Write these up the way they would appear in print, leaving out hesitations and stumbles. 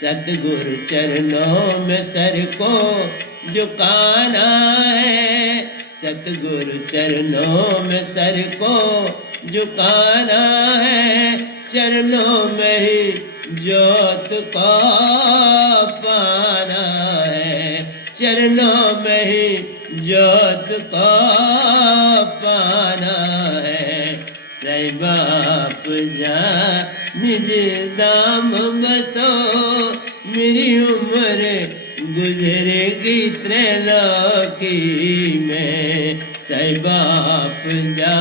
सतगुरु चरणों में सर को झुकाना है, सतगुरु चरणों में सर को झुकाना है, चरणों में ही ज्योत को पाना है, चरणों में ही ज्योत को पाना है। सही बाप जा निज दाम बसो, मेरी उम्र गुजरेगी त्रैलोकी में। सही बाप जा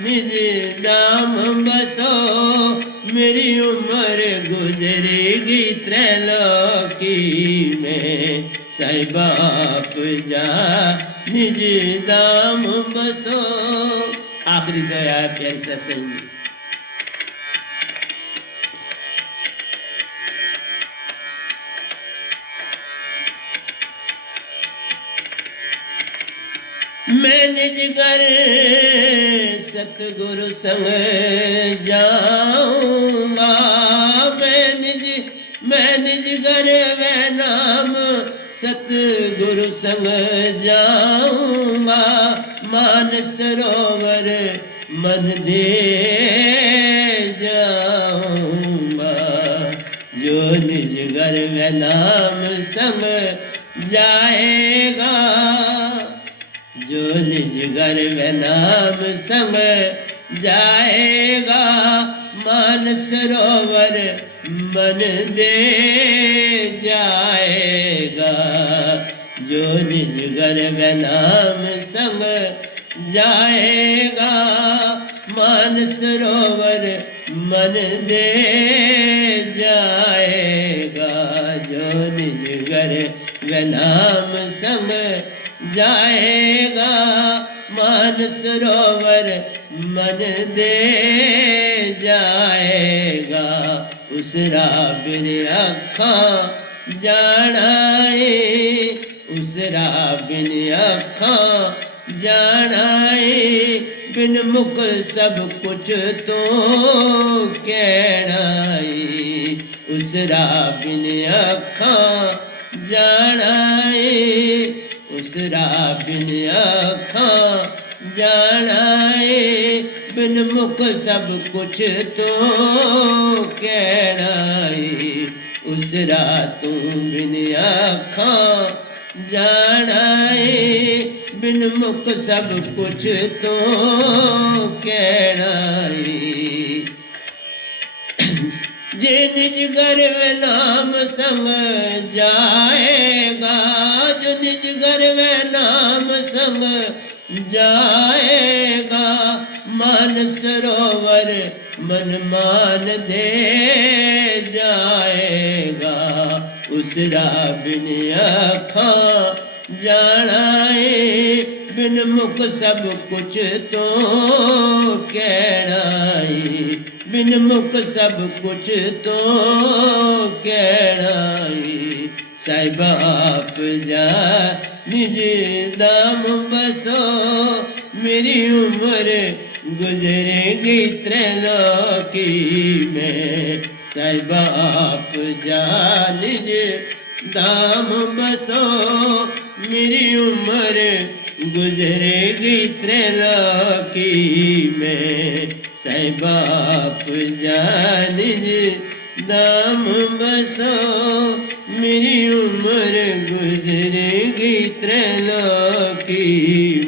निज दाम बसो, मेरी उम्र गुजरेगी त्रैलोकी में। सही बाप जा निज दाम बसो। आखिरी दया प्यारी सत्संग। मैं निज घर सतगुरु संग जाऊंगा, मैं निज घर वे नाम सतगुरु संग जाऊंगा। मानस सरोवर मन दे जाऊंगा, जो निज घर वे नाम संग जाएगा, जो निज घर वे नाम संग जाएगा। मान सरोवर मन दे जाएगा, जो निज घर वे नाम संग जाएगा। मान सरोवर मन दे जाएगा, जो निज घर वे नाम संग जाएगा। मान सरोवर मन दे जाएगा, उस राबिर अखां जानाए, उस राबिन अखां जानाए। बिन मुख सब कुछ तो कहनाए, उस राबिन अखां जानाए, उस राबिन अखां जानाए। बिन मुख सब कुछ तो कहनाए, उस रातों बिन अखां जानाए। बिन मुख सब कुछ तो कहनाए। जे निज घर में नाम संग जाएगा, जो निज घर में नाम संग जाएगा। मान सरोवर मन मान दे जाएगा, उस राबिन अखां जानाए। बिन मुख सब कुछ तो कहनाए, बिन मुख सब कुछ तो कहनाए। साईं बाप जा निज दाम बसो, मेरी उम्र गुजरेगी त्रैलोकी में। साईं बाप जा निज दाम बसो, मेरी उम्र गुजरेगी त्रैलोकी में। साईं बाप जा निज दाम बसो, मेरी उम्र गुजरेगी त्रैलोकी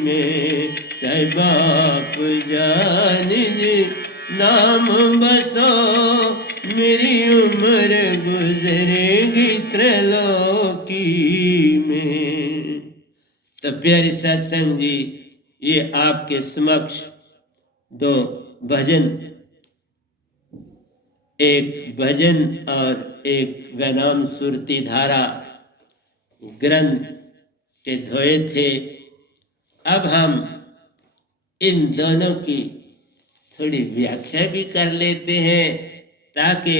में। साईं बाप जा निज दाम बसो, मेरी उम्र गुजरेगी त्रैलोकी में। तो प्यारे सत्संग जी, ये आपके समक्ष दो भजन, एक भजन और एक वैनाम सुरती धारा ग्रंथ के धोए थे। अब हम इन दोनों की थोड़ी व्याख्या भी कर लेते हैं, ताकि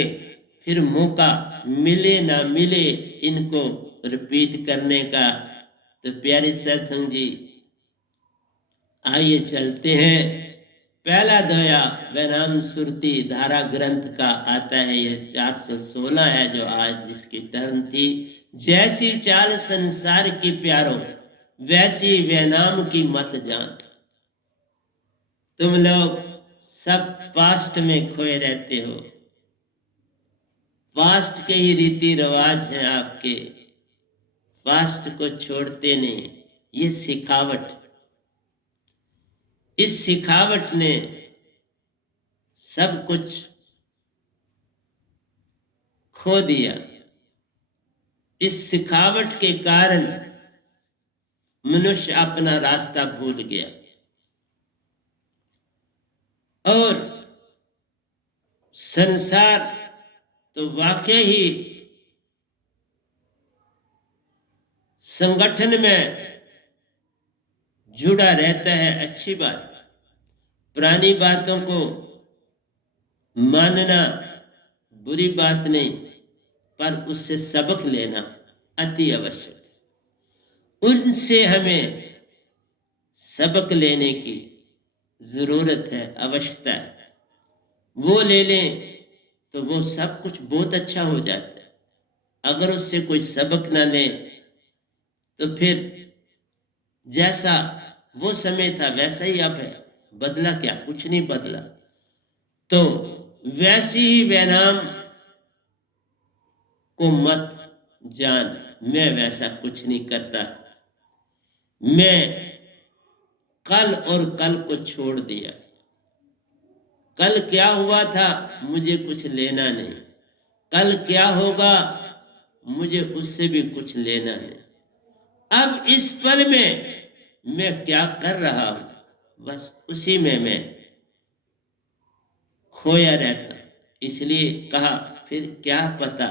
फिर मौका मिले ना मिले इनको रिपीट करने का। तो प्यारे सत्संग जी, आइए चलते हैं पहला दोया वैनाम सुरती धारा ग्रंथ का आता है। ये 416 है जो आज जिसकी टर्न थी। जैसी चाल संसार की प्यारो, वैसी वैनाम की मत जान। तुम लोग सब पास्ट में खोए रहते हो, पास्ट के ही रीति रिवाज हैं आपके, पास्ट को छोड़ते नहीं। ये सिखावट, इस सिखावट ने सब कुछ खो दिया। इस सिखावट के कारण मनुष्य अपना रास्ता भूल गया और संसार तो वाकई ही संगठन में जुड़ा रहता है, अच्छी बात। पुरानी बातों को मानना बुरी बात नहीं, पर उससे सबक लेना अति आवश्यक है। उनसे हमें सबक लेने की जरूरत है, आवश्यकता है। वो ले लें तो वो सब कुछ बहुत अच्छा हो जाता है। अगर उससे कोई सबक ना ले तो फिर जैसा वो समय था वैसा ही अब है, बदला क्या? कुछ नहीं बदला। तो वैसी ही वैनाम को मत जान, मैं वैसा कुछ नहीं करता। मैं कल और कल को छोड़ दिया। कल क्या हुआ था मुझे कुछ लेना नहीं, कल क्या होगा मुझे उससे भी कुछ लेना नहीं। अब इस पल में मैं क्या कर रहा हूं, बस उसी में मैं खोया रहता। इसलिए कहा फिर क्या पता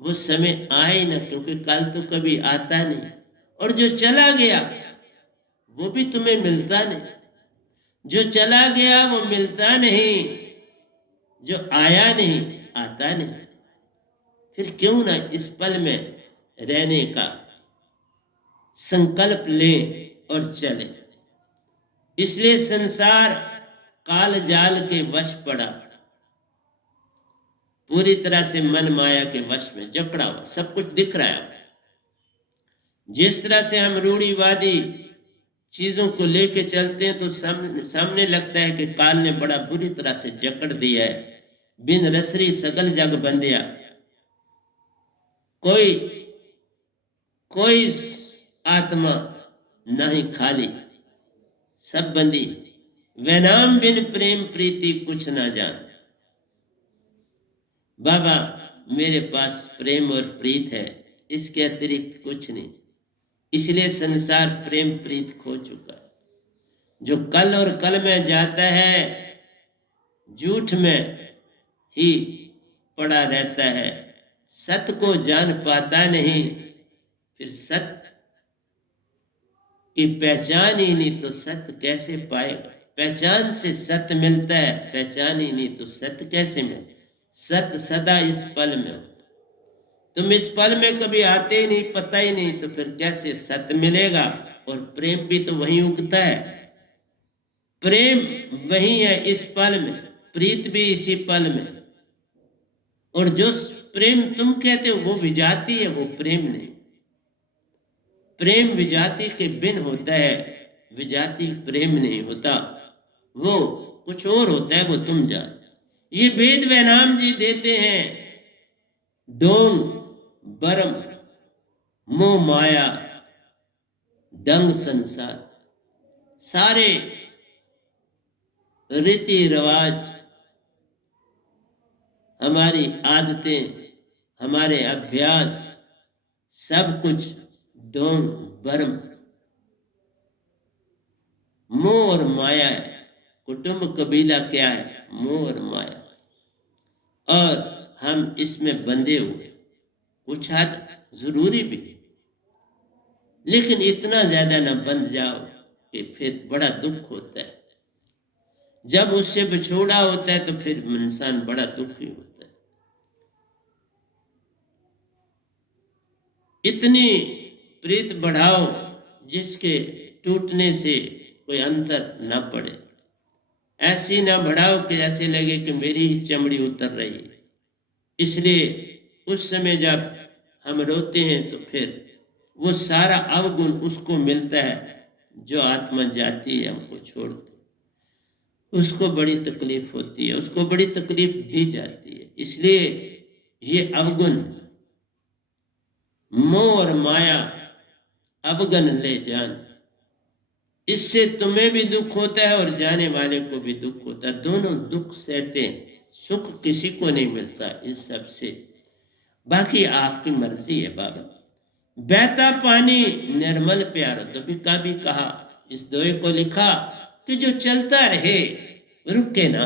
वो समय आए ना, क्योंकि कल तो कभी आता नहीं, और जो चला गया वो भी तुम्हें मिलता नहीं। जो चला गया वो मिलता नहीं, जो आया नहीं आता नहीं। फिर क्यों ना इस पल में रहने का संकल्प लें और चले। इसलिए संसार काल जाल के वश पड़ा, पूरी तरह से मन माया के वश में जकड़ा हुआ, सब कुछ दिख रहा है। जिस तरह से हम रूढ़िवादी चीजों को लेके चलते हैं तो सामने लगता है कि काल ने बड़ा बुरी तरह से जकड़ दिया है। बिन रसरी सगल जग बंदिया, कोई कोई आत्मा नहीं खाली, सब बंदी। वैनाम बिन प्रेम प्रीति कुछ ना जान। बाबा मेरे पास प्रेम और प्रीत है, इसके अतिरिक्त कुछ नहीं। इसलिए संसार प्रेम प्रीत खो चुका है। जो कल और कल में जाता है झूठ में ही पड़ा रहता है, सत्य को जान पाता नहीं। फिर सत्य की पहचान ही नहीं तो सत्य कैसे पाएगा? पहचान से सत्य मिलता है, पहचान ही नहीं तो सत्य कैसे मिले? सत्य सदा इस पल में हो। तुम इस पल में कभी आते ही नहीं, पता ही नहीं, तो फिर कैसे सत्य मिलेगा? और प्रेम भी तो वहीं उगता है। प्रेम वही है इस पल में, प्रीत भी इसी पल में। और जो प्रेम तुम कहते हो वो विजाती है, वो प्रेम नहीं। प्रेम विजाति के बिन होता है, विजाति प्रेम नहीं होता, वो कुछ और होता है, वो तुम जान। ये वेद वैनाम जी देते हैं। डोंग बरम मोह माया दंग संसार, सारे रीति रिवाज, हमारी आदतें, हमारे अभ्यास, सब कुछ डोंग बरम मोह और माया है। कुटुंब कबीला क्या है? मोह और माया। और हम इसमें बंधे हुए, कुछ हद जरूरी भी, लेकिन इतना ज्यादा न बंध जाओ कि फिर बड़ा दुख होता है। जब उससे बिछोड़ा होता है तो फिर इंसान बड़ा दुखी होता है। इतनी प्रीत बढ़ाओ जिसके टूटने से कोई अंतर न पड़े। ऐसी ना बढ़ाओ कि ऐसे लगे कि मेरी ही चमड़ी उतर रही है। इसलिए उस समय जब हम रोते हैं तो फिर वो सारा अवगुण उसको मिलता है जो आत्मा जाती है हमको छोड़ती, उसको बड़ी तकलीफ होती है, उसको बड़ी तकलीफ दी जाती है। इसलिए ये अवगुण मोह और माया अवगन ले जान, इससे तुम्हें भी दुख होता है और जाने वाले को भी दुख होता है। दोनों दुख सहते हैं, सुख किसी को नहीं मिलता इस सब से। बाकी आपकी मर्जी है बाबा। बहता पानी निर्मल प्यारो, तो भी कहा, इस दोहे को लिखा कि जो चलता रहे रुके ना,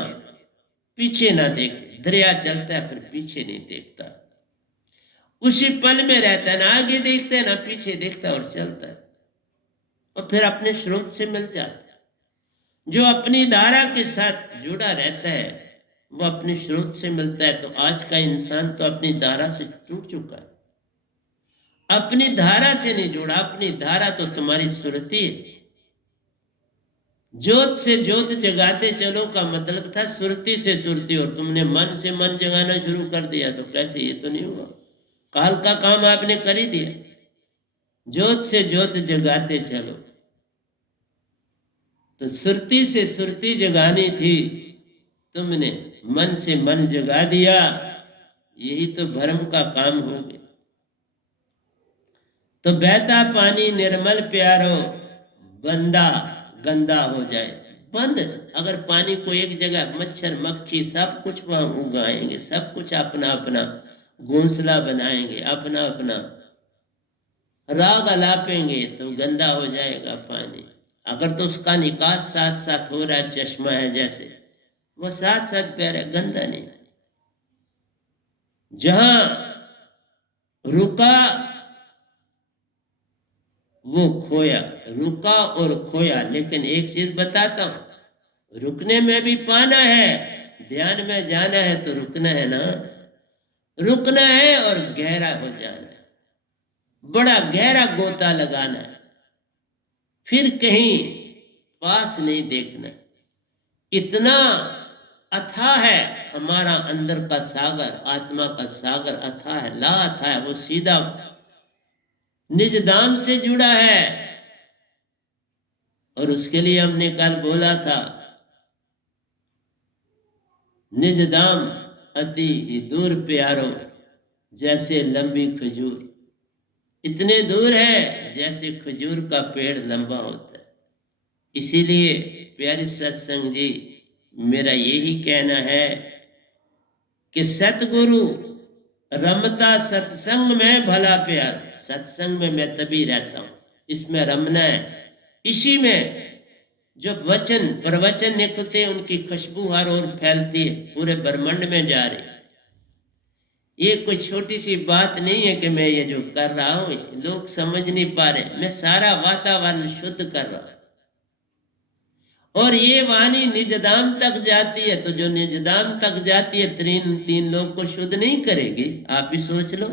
पीछे ना देखे। दरिया चलता है फिर पीछे नहीं देखता, उसी पल में रहता है, ना आगे देखता है ना पीछे देखता और चलता है, और फिर अपने स्रोत से मिल जाता है। जो अपनी धारा के साथ जुड़ा रहता है वो अपने स्रोत से मिलता है। तो आज का इंसान तो अपनी धारा से टूट चुका है, अपनी धारा से नहीं जुड़ा। अपनी धारा तो तुम्हारी सुरती है। ज्योत से ज्योत जगाते चलो का मतलब था सुरती से सुरती, और तुमने मन से मन जगाना शुरू कर दिया तो कैसे? ये तो नहीं हुआ। काल का काम आपने कर ही दिया। ज्योत से ज्योत जगाते चलो, तो सुरती से सुरती जगानी थी, तुमने मन से मन जगा दिया। यही तो भ्रम का काम हो गया। तो बहता पानी निर्मल प्यारो, बंदा गंदा हो जाए। बंद अगर पानी को एक जगह मच्छर मक्खी सब कुछ वहां उगाएंगे, सब कुछ अपना अपना घोंसला बनाएंगे, अपना अपना राग अलापेंगे, तो गंदा हो जाएगा पानी। अगर तो उसका निकास साथ साथ हो रहा है, चश्मा है जैसे, वो साथ साथ प्यारा, गंदा नहीं। जहां रुका वो खोया, रुका और खोया। लेकिन एक चीज बताता हूं, रुकने में भी पाना है, ध्यान में जाना है तो रुकना है ना। रुकना है और गहरा हो जाना है, बड़ा गहरा गोता लगाना है, फिर कहीं पास नहीं देखना। इतना अथाह है हमारा अंदर का सागर, आत्मा का सागर अथाह है, ला अथाह है। वो सीधा निज धाम से जुड़ा है। और उसके लिए हमने कल बोला था, निज धाम अति ही दूर प्यारो, जैसे लंबी खजूर। इतने दूर है जैसे खजूर का पेड़ लंबा होता है। इसीलिए प्यारे सत्संग जी, मेरा यही कहना है कि सतगुरु रमता सत्संग में भला प्यार। सत्संग में मैं तभी रहता हूं, इसमें रमना है। इसी में जो वचन प्रवचन निकलते हैं उनकी खुशबू हर ओर फैलती है, पूरे ब्रह्मांड में जा रही। ये कोई छोटी सी बात नहीं है कि मैं ये जो कर रहा हूं लोग समझ नहीं पा रहे। मैं सारा वातावरण शुद्ध कर रहा हूं, और ये वाणी निजधाम तक जाती है। तो जो निजधाम तक जाती है तीन लोग को शुद्ध नहीं करेगी। आप भी सोच लो,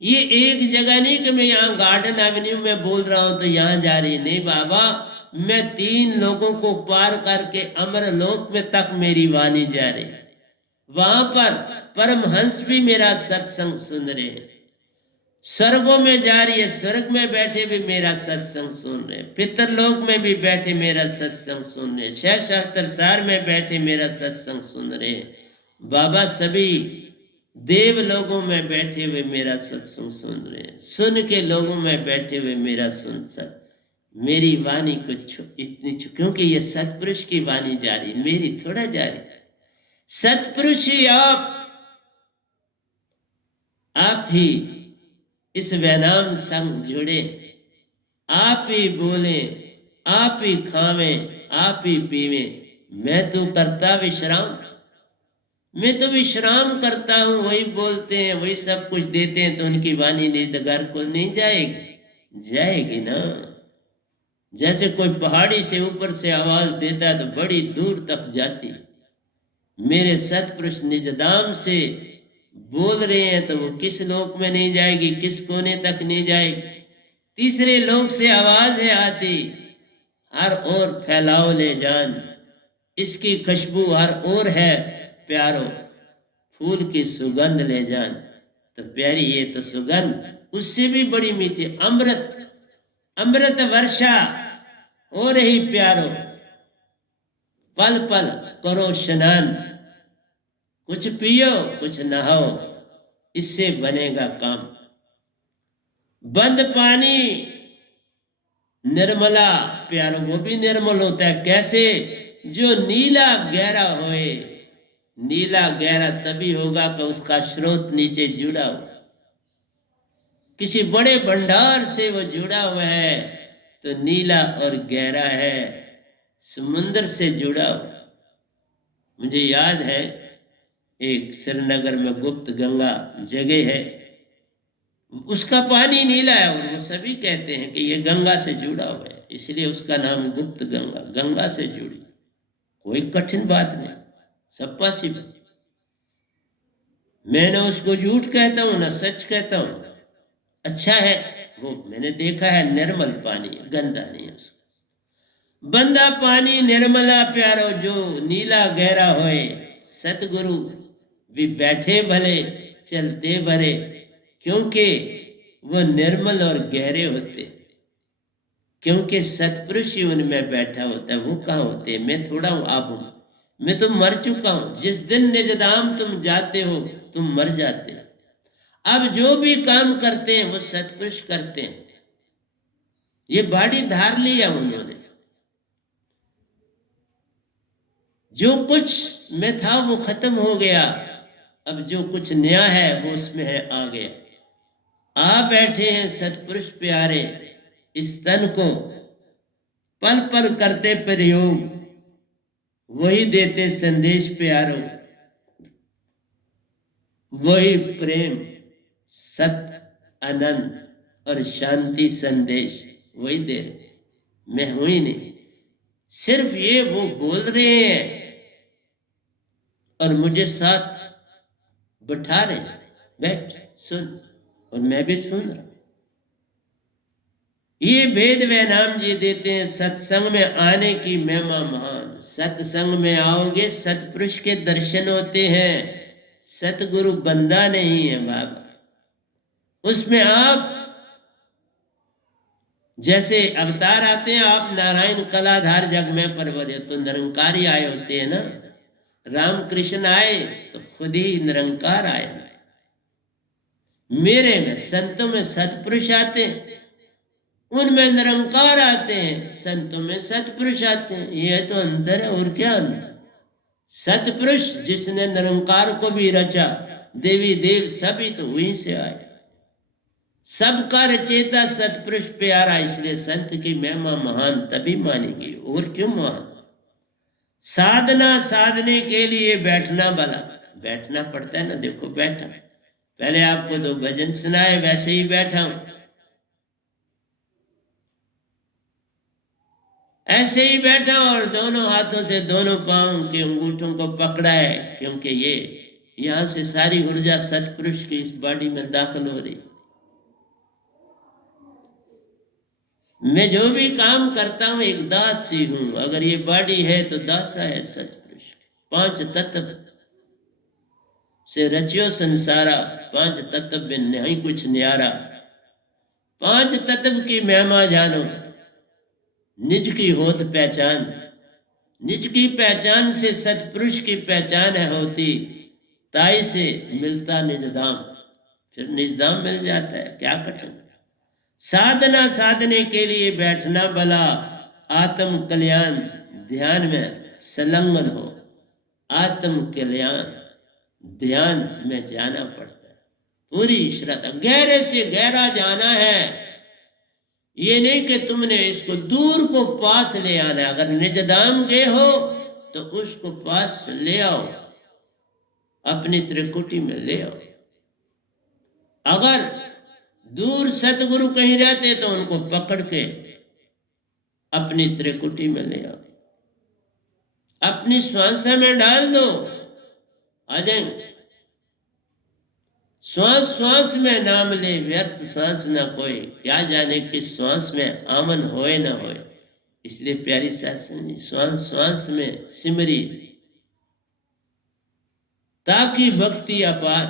ये एक जगह नहीं कि मैं यहाँ गार्डन एवेन्यू में बोल रहा हूं तो यहाँ जा रही। नहीं बाबा, मैं 3 लोगों को पार करके अमरलोक में तक मेरी वाणी जा रही। वहां पर परमहंस भी मेरा सत्संग सुन रहे हैं। स्वर्गों में जा रही है, स्वर्ग में बैठे भी मेरा सत्संग सुन रहे हैं। पितरलोक में भी बैठे मेरा सत्संग सुन रहे हैं। शास्त्र सार में बैठे मेरा सत्संग सुन रहे हैं। बाबा सभी देव लोगों में बैठे हुए मेरा सत्संग सुन रहे हैं। सुन के लोगों में बैठे हुए मेरा मेरी वाणी को इतनी, क्योंकि ये सतपुरुष की वाणी जा रही, मेरी थोड़ा जा रही। सतपुरुष ही आप ही इस वैनाम संग जुड़े, आप ही बोले, आप ही खावे, आप ही पीवे। मैं तो करता विश्राम, मैं तो विश्राम करता हूं। वही बोलते हैं, वही सब कुछ देते हैं, तो उनकी वाणी निधगर को नहीं जाएगी? जाएगी ना। जैसे कोई पहाड़ी से ऊपर से आवाज देता है तो बड़ी दूर तक जाती। मेरे सतपुरुष निजधाम से बोल रहे हैं तो वो किस लोक में नहीं जाएगी, किस कोने तक नहीं जाएगी। तीसरे लोक से आवाज है आती, हर ओर फैलाओ ले जान, इसकी खुशबू हर ओर है प्यारो, फूल की सुगंध ले जान। तो प्यारी ये तो सुगंध उससे भी बड़ी मीठी, अमृत, अमृत वर्षा हो रही प्यारो, पल पल करो स्नान, कुछ पियो कुछ नहाओ, इससे बनेगा काम। बंद पानी निर्मला प्यारो, वो भी निर्मल होता है। कैसे? जो नीला गहरा होए। नीला गहरा तभी होगा कि उसका स्रोत नीचे जुड़ा हो, किसी बड़े भंडार से वो जुड़ा हुआ है, तो नीला और गहरा है, समुद्र से जुड़ा हो। मुझे याद है एक श्रीनगर में गुप्त गंगा जगह है, उसका पानी नीला है और वो सभी कहते हैं कि ये गंगा से जुड़ा हुआ है, इसलिए उसका नाम गुप्त गंगा, गंगा से जुड़ी। कोई कठिन बात नहीं, सब पॉसिबल। मैं ना उसको झूठ कहता हूं ना सच कहता हूं, अच्छा है वो, मैंने देखा है निर्मल पानी है, गंदा नहीं है उसका। बंदा पानी निर्मला प्यारो, जो नीला गहरा होए। सतगुरु भी बैठे भले चलते भरे, क्योंकि वो निर्मल और गहरे होते, क्योंकि सतपुरुष ही उनमें बैठा होता है। वो कहाँ होते हैं? मैं थोड़ा हूं, आप हूं, मैं तो मर चुका हूं। जिस दिन निज धाम तुम जाते हो तुम मर जाते हो। अब जो भी काम करते हैं वो सतपुरुष करते हैं। ये बाड़ी धार लिया उन्होंने, जो कुछ में था वो खत्म हो गया, अब जो कुछ नया है वो उसमें है आ गया। आ बैठे हैं सतपुरुष प्यारे, इस तन को पल पल करते प्रयोग, वही देते संदेश प्यारो, वही प्रेम सत्य आनंद और शांति संदेश वही दे रहे। मैं हूं ही नहीं, सिर्फ ये वो बोल रहे हैं और मुझे साथ बिठा रहे, बैठ सुन, और मैं भी सुन रहा। ये भेद वे नाम जी देते हैं सत्संग में आने की महिमा महान। सत्संग में आओगे सतपुरुष के दर्शन होते हैं। सतगुरु बंदा नहीं है बाबा, उसमें आप जैसे अवतार आते हैं, आप नारायण कलाधार जग में परवरे, तो निरंकारी आए होते हैं ना। रामकृष्ण आए तो खुद ही निरंकार आए। मेरे में संतों में सतपुरुष आते हैं, उनमें निरंकार आते हैं, संतों में सतपुरुष आते हैं। यह तो अंतर है, और क्या अंतर? सतपुरुष जिसने निरंकार को भी रचा, देवी देव सभी तो वहीं से आए। सबका रचेता सतपुरुष प्यारा, इसलिए संत की महिमा महान तभी मानेगी, और क्यों महान? साधना साधने के लिए बैठना भला, बैठना पड़ता है ना। देखो बैठा, पहले आपको दो भजन सुनाए, वैसे ही बैठा हूं, ऐसे ही बैठा और दोनों हाथों से दोनों पांव के अंगूठों को पकड़ा है, क्योंकि ये यहां से सारी ऊर्जा सतपुरुष की इस बॉडी में दाखिल हो रही। मैं जो भी काम करता हूं एक दास ही हूं। अगर ये बॉडी है तो दासा है सतपुरुष। पांच तत्व से रचियो संसारा, पांच तत्व में नहीं कुछ न्यारा। पांच तत्व की महिमा जानो, निज की होत पहचान। निज की पहचान से सतपुरुष की पहचान है होती, ताई से मिलता निज धाम। फिर निज धाम मिल जाता है, क्या कठिन। साधना साधने के लिए बैठना भला, आत्म कल्याण ध्यान में संलग्न हो। आत्म कल्याण ध्यान में जाना पड़ता है, पूरी श्रद्धा, गहरे से गहरा जाना है। ये नहीं कि तुमने इसको दूर को पास ले आना है। अगर निज धाम गए हो तो उसको पास ले आओ, अपनी त्रिकुटी में ले आओ। अगर दूर सतगुरु कहीं रहते तो उनको पकड़ के अपनी त्रिकुटी में ले आओ, अपनी श्वासा में डाल दो, आ जाएंगे। श्वास श्वास में नाम ले, व्यर्थ सांस न कोई, क्या जाने किस श्वास में आमन होए न होए। इसलिए प्यारी सत्संग जी श्वास श्वास में सिमरी, ताकि भक्ति अपार,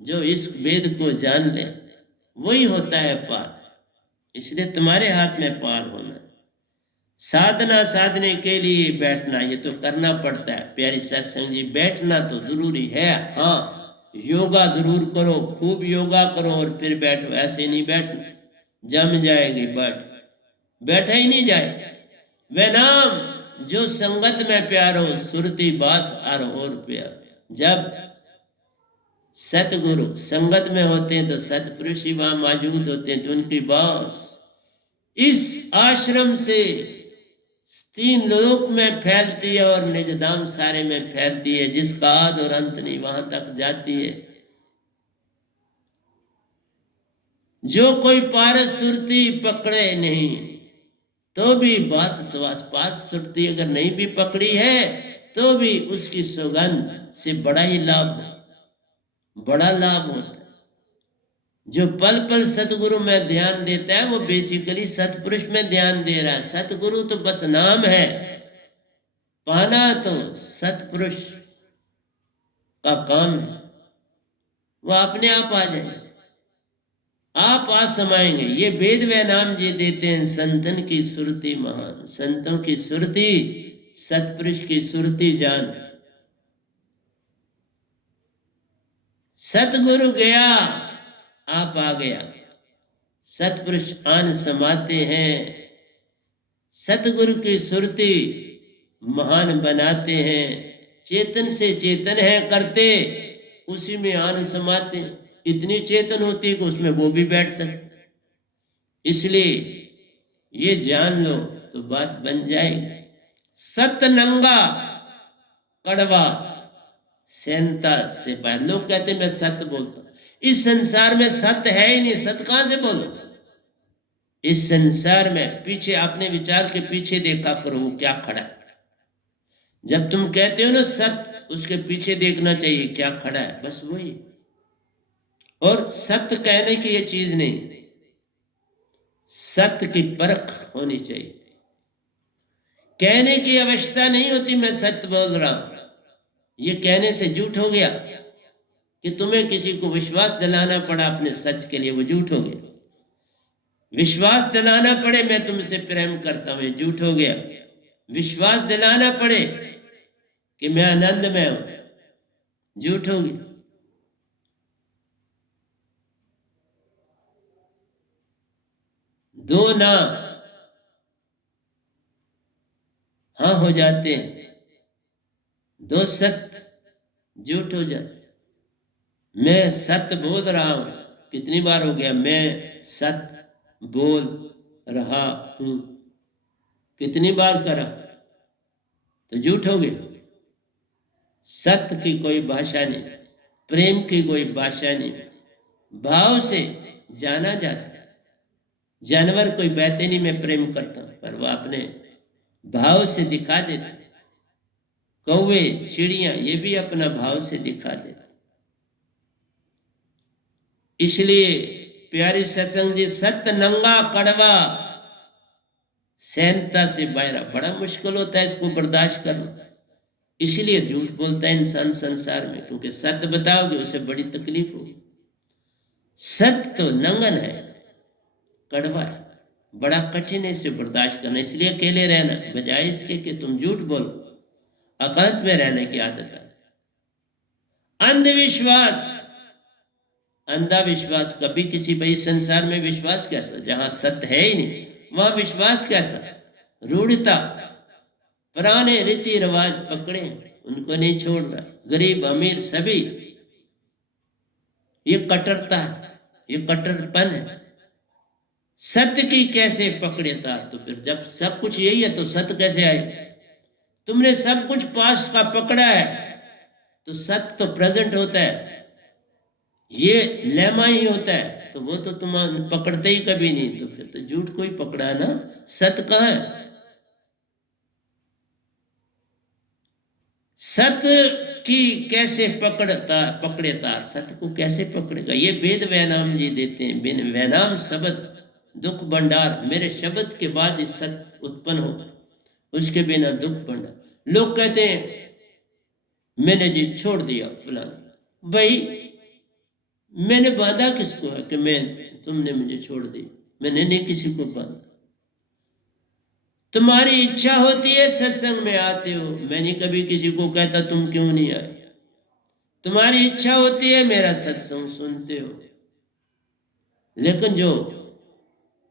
जो इस वेद को जान ले वही होता है पार। इसलिए तुम्हारे हाथ में पार होना। साधना साधने के लिए बैठना, ये तो करना पड़ता है प्यारी सत्संग जी, बैठना तो जरूरी है। हाँ, योगा जरूर करो, खूब योगा करो और फिर बैठो, ऐसे नहीं बैठना, जम जाएगी बैठा ही नहीं जाए। वह नाम जो संगत में प्यारो, सुरती बास आर और प्यार। जब सतगुरु संगत में होते हैं तो सतपुरुष ही वहां मौजूद होते हैं, तो उनकी बास इस आश्रम से 3 लोक में फैलती है और निजधाम सारे में फैलती है, जिसका आद और अंत नहीं, वहां तक जाती है। जो कोई पारस सुरती पकड़े नहीं, तो भी बास श्वास पास सुरती अगर नहीं भी पकड़ी है तो भी उसकी सुगंध से बड़ा ही लाभ, बड़ा लाभ होता है। जो पल पल सतगुरु में ध्यान देता है वो बेसिकली सतपुरुष में ध्यान दे रहा है। सतगुरु तो बस नाम है, पाना तो सतपुरुष का काम है। वो अपने आप आ जाए, आप आ समाएंगे। ये वेद व नाम जी देते हैं संतन की सुरती महान, संतों की सुरती, सतपुरुष की सुरती जान। सतगुरु गया आप आ गया, सतपुरुष आन समाते हैं, सतगुरु की सुरती महान बनाते हैं। चेतन से चेतन है करते, उसी में आन समाते हैं। इतनी चेतन होती है कि उसमें वो भी बैठ सकते। इसलिए ये जान लो तो बात बन जाएगी। सत नंगा कड़वा सेंता से बाहर। लोग कहते मैं सत्य बोलता हूं, इस संसार में सत्य है ही नहीं, सत्य कहां से बोलो। इस संसार में पीछे अपने विचार के पीछे देखा करो वो क्या खड़ा है। जब तुम कहते हो ना सत्य, उसके पीछे देखना चाहिए क्या खड़ा है, बस वही। और सत्य कहने की ये चीज नहीं, सत्य की परख होनी चाहिए। कहने की अवस्था नहीं होती मैं सत्य बोल रहा हूं, ये कहने से झूठ हो गया। कि तुम्हें किसी को विश्वास दिलाना पड़ा अपने सच के लिए, वो झूठ हो गया। विश्वास दिलाना पड़े मैं तुमसे प्रेम करता हूं, ये झूठ हो गया। विश्वास दिलाना पड़े कि मैं आनंद में हूं, झूठ हो गया। दो ना हाँ हो जाते हैं, दो सत्य झूठ हो जाते। मैं सत्य बोल रहा हूं, कितनी बार हो गया मैं सत्य बोल रहा हूं, कितनी बार करा तो झूठ हो गया। सत्य की कोई भाषा नहीं, प्रेम की कोई भाषा नहीं, भाव से जाना जाता है। जानवर कोई बहते नहीं मैं प्रेम करता हूं, पर वह अपने भाव से दिखा देते। कौवे चिड़िया ये भी अपना भाव से दिखा देते। इसलिए प्यारी सत्संग जी, सत्य नंगा कड़वा सहनता से बायरा, बड़ा मुश्किल होता है इसको बर्दाश्त करना। इसलिए झूठ बोलता है इंसान संसार में, क्योंकि सत्य बताओगे उसे बड़ी तकलीफ होगी। सत्य तो नंगन है, कड़वा है, बड़ा कठिन है इसे बर्दाश्त करना। इसलिए अकेले रहना बजाय इसके कि तुम झूठ बोलो, एकांत में रहने की आदत है। अंधविश्वास, अंधा विश्वास कभी किसी पर, इस संसार में विश्वास कैसा, जहां सत्य है ही नहीं वहां विश्वास कैसा। रूढ़ता, पुराने रीति रिवाज पकड़े, उनको नहीं छोड़ रहा। गरीब अमीर सभी, ये कट्टरता है, ये कट्टरपन है। सत्य की कैसे पकड़ेता, तो फिर जब सब कुछ यही है तो सत्य कैसे आए। तुमने सब कुछ पास का पकड़ा है तो सत्य तो प्रेजेंट होता है, ये लेमा ही होता है, तो वो तो तुम पकड़ते ही कभी नहीं, तो फिर तो झूठ को ही पकड़ा ना, सत्य कहाँ है। सत्य की कैसे पकड़े तार, सत्य को कैसे पकड़ेगा। ये वेद वैनाम जी देते हैं, बिन वैनाम शब्द दुख भंडार, मेरे शब्द के बाद ही सत्य उत्पन्न हो, उसके बिना दुख भंडार। लोग कहते हैं मैंने जी छोड़ दिया फलाना, भाई मैंने बांधा किसको है कि मैं तुमने मुझे छोड़ दी? मैंने नहीं किसी को बांधा। तुम्हारी इच्छा होती है सत्संग में आते हो, मैं नहीं कभी किसी को कहता तुम क्यों नहीं आए। तुम्हारी इच्छा होती है मेरा सत्संग सुनते हो, लेकिन जो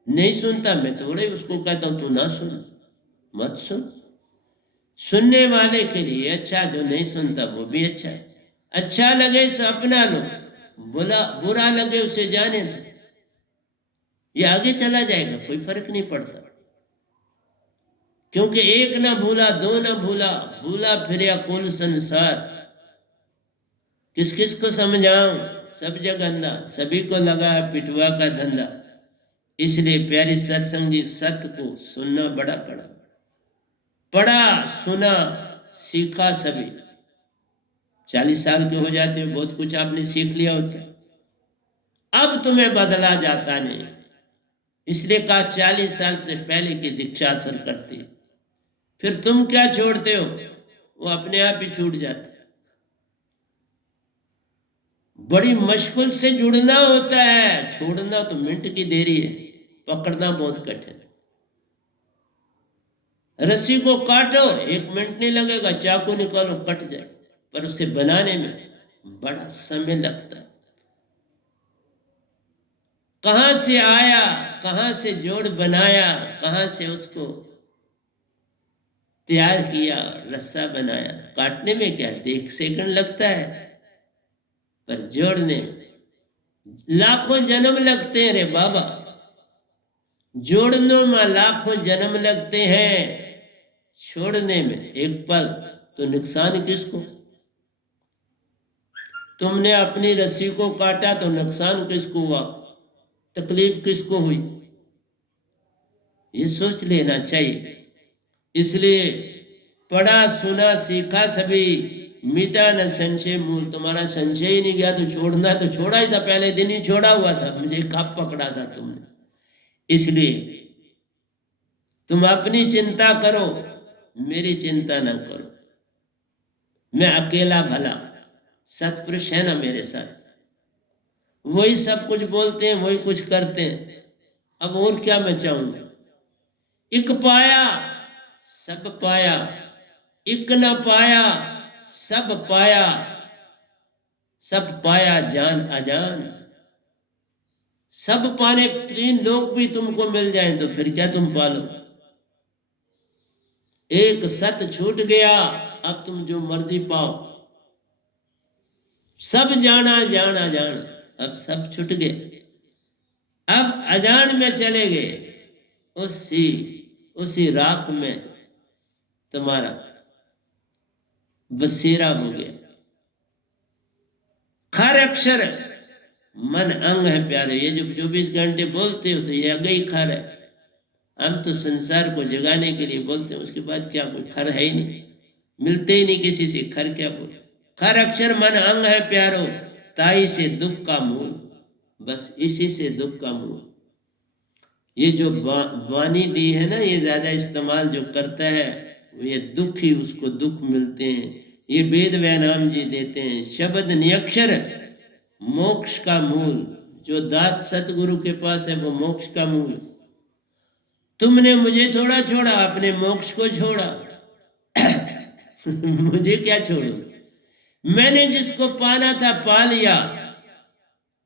नहीं सुनता मैं थोड़े उसको कहता हूं तू ना सुन, मत सुन। सुनने वाले के लिए अच्छा, जो नहीं सुनता वो भी अच्छा है। अच्छा लगे सो अपना लो, बुरा लगे उसे जाने दो। ये आगे चला जाएगा, कोई फर्क नहीं पड़ता। क्योंकि एक ना भूला दो ना भूला, भूला फिर कुल संसार। किस किस को समझाऊं, सब जग अंधा, सभी को लगा है पिटवा का धंधा। इसलिए प्यारी सत्संग जी, सत्य को सुनना बड़ा पड़ा, पढ़ा सुना सीखा सभी। 40 साल के हो जाते हो, बहुत कुछ आपने सीख लिया होता, अब तुम्हें बदला जाता नहीं। इसलिए कहा 40 साल से पहले की दीक्षा असर करती है। फिर तुम क्या छोड़ते हो, वो अपने आप ही छूट जाता है। बड़ी मुश्किल से जुड़ना होता है, छोड़ना तो मिनट की देरी है, पकड़ना बहुत कठिन है। रस्सी को काटो 1 मिनट नहीं लगेगा, चाकू निकालो कट जाए, पर उसे बनाने में बड़ा समय लगता है। कहां से आया, कहां से जोड़ बनाया, कहां से उसको तैयार किया, रस्सा बनाया। काटने में क्या 1 सेकंड लगता है, पर जोड़ने लाखों जन्म लगते हैं रे बाबा। जोड़ने में लाखों जन्म लगते हैं, छोड़ने में 1 पल। तो नुकसान किसको? तुमने अपनी रस्सी को काटा तो नुकसान किसको हुआ, तकलीफ किसको हुई, ये सोच लेना चाहिए। इसलिए पढ़ा सुना सीखा सभी, मिटा न संशय मूल। तुम्हारा संशय ही नहीं गया तो छोड़ना तो छोड़ा ही था, पहले दिन ही छोड़ा हुआ था, मुझे कब पकड़ा था तुमने। इसलिए तुम अपनी चिंता करो, मेरी चिंता ना करो। मैं अकेला भला, सतपुरुष है ना मेरे साथ, वही सब कुछ बोलते हैं, वही कुछ करते हैं। अब और क्या मैं चाहूंगा? इक पाया सब पाया, इक न पाया सब पाया, सब पाया जान अजान। सब पाने 3 लोग भी तुमको मिल जाएं तो फिर क्या तुम पालो? एक सत छूट गया, अब तुम जो मर्जी पाओ। सब जाना जाना जान, अब सब छूट गए, अब अजान में चले गए। उसी राख में तुम्हारा बसेरा हो गया। खर अक्षर मन अंग है प्यारे, ये जो 24 घंटे बोलते हो तो ये अगई खर है। हम तो संसार को जगाने के लिए बोलते हैं, उसके बाद क्या कोई खर है ही नहीं, मिलते ही नहीं किसी से, खर क्या बोले? खर अक्षर मन अंग है प्यारो, ताई से दुख का मूल। बस इसी से दुख का मूल। ये जो वाणी दी है ना, ये ज्यादा इस्तेमाल जो करता है ये दुख ही उसको दुख मिलते हैं। ये वेद वैनाम जी देते हैं, शब्द नियक्षर मोक्ष का मूल। जो दात सतगुरु के पास है वो मोक्ष का मूल। तुमने मुझे थोड़ा छोड़ा, अपने मोक्ष को छोड़ा। मुझे क्या छोड़ू? मैंने जिसको पाना था पा लिया,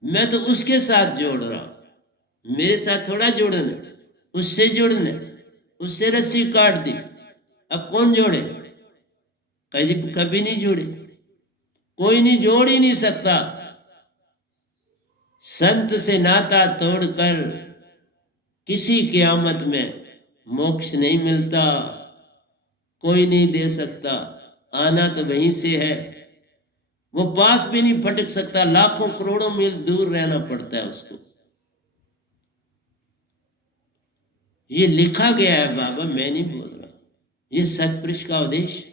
मैं तो उसके साथ जोड़ रहा हूं। मेरे साथ थोड़ा जुड़ना, उससे जुड़ना, उससे रस्सी काट दी, अब कौन जोड़े? कभी नहीं जुड़े, कोई नहीं, जोड़ ही नहीं सकता। संत से नाता तोड़कर किसी क़यामत में मोक्ष नहीं मिलता, कोई नहीं दे सकता। आना तो वहीं से है, वो पास भी नहीं फटक सकता, लाखों करोड़ों मील दूर रहना पड़ता है उसको। ये लिखा गया है बाबा, मैं नहीं बोल रहा, ये सतपुरुष का उद्देश्य।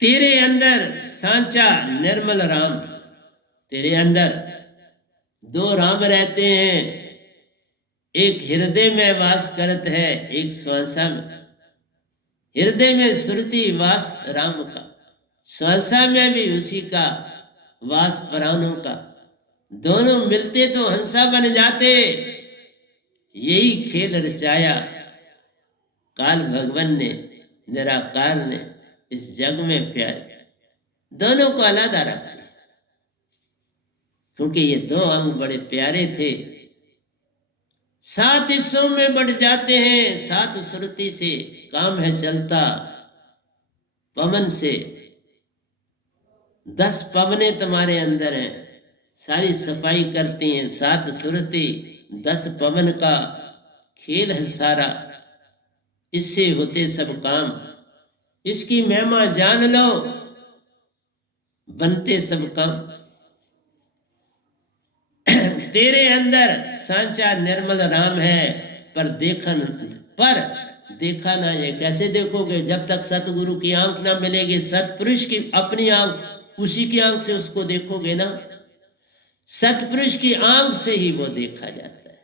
तेरे अंदर सांचा निर्मल राम, तेरे अंदर दो राम रहते हैं, एक हृदय में वास करत है, एक श्वासा में। हृदय में सुरती वास राम का, श्वासा में भी उसी का वास प्राणों का। दोनों मिलते तो हंसा बन जाते, यही खेल रचाया काल भगवान ने, निराकार ने इस जग में प्यार। दोनों को अलग रखते, क्योंकि ये दो अंग बड़े प्यारे थे। 7 हिस्सों में बढ़ जाते हैं, 7 सुरती से काम है चलता, पवन से। 10 पवने तुम्हारे अंदर हैं, सारी सफाई करती हैं। 7 सुरती 10 पवन का खेल है सारा, इससे होते सब काम। इसकी महिमा जान लो, बनते सब काम। तेरे अंदर सांचा निर्मल राम है, पर देखा ना। ये कैसे देखोगे? जब तक सतगुरु की आंख ना मिलेगी, सतपुरुष की अपनी आंख, उसी की आंख से उसको देखोगे ना। सतपुरुष की आंख से ही वो देखा जाता है,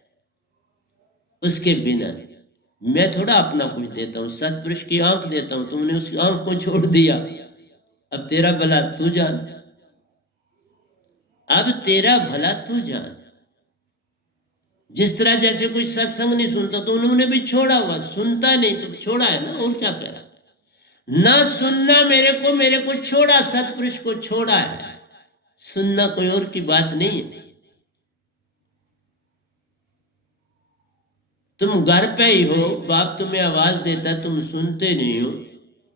उसके बिना। मैं थोड़ा अपना कुछ देता हूं, सतपुरुष की आंख देता हूं। तुमने उस आंख को छोड़ दिया, अब तेरा भला तू जान, अब तेरा भला तू जान। जिस तरह जैसे कोई सत्संग नहीं सुनता तो उन्होंने भी छोड़ा हुआ, सुनता नहीं तो छोड़ा है ना, और क्या करा। ना सुनना मेरे को छोड़ा, सतपुरुष को छोड़ा है। सुनना कोई और की बात नहीं है। तुम घर पे ही हो, बाप तुम्हें आवाज देता, तुम सुनते नहीं हो,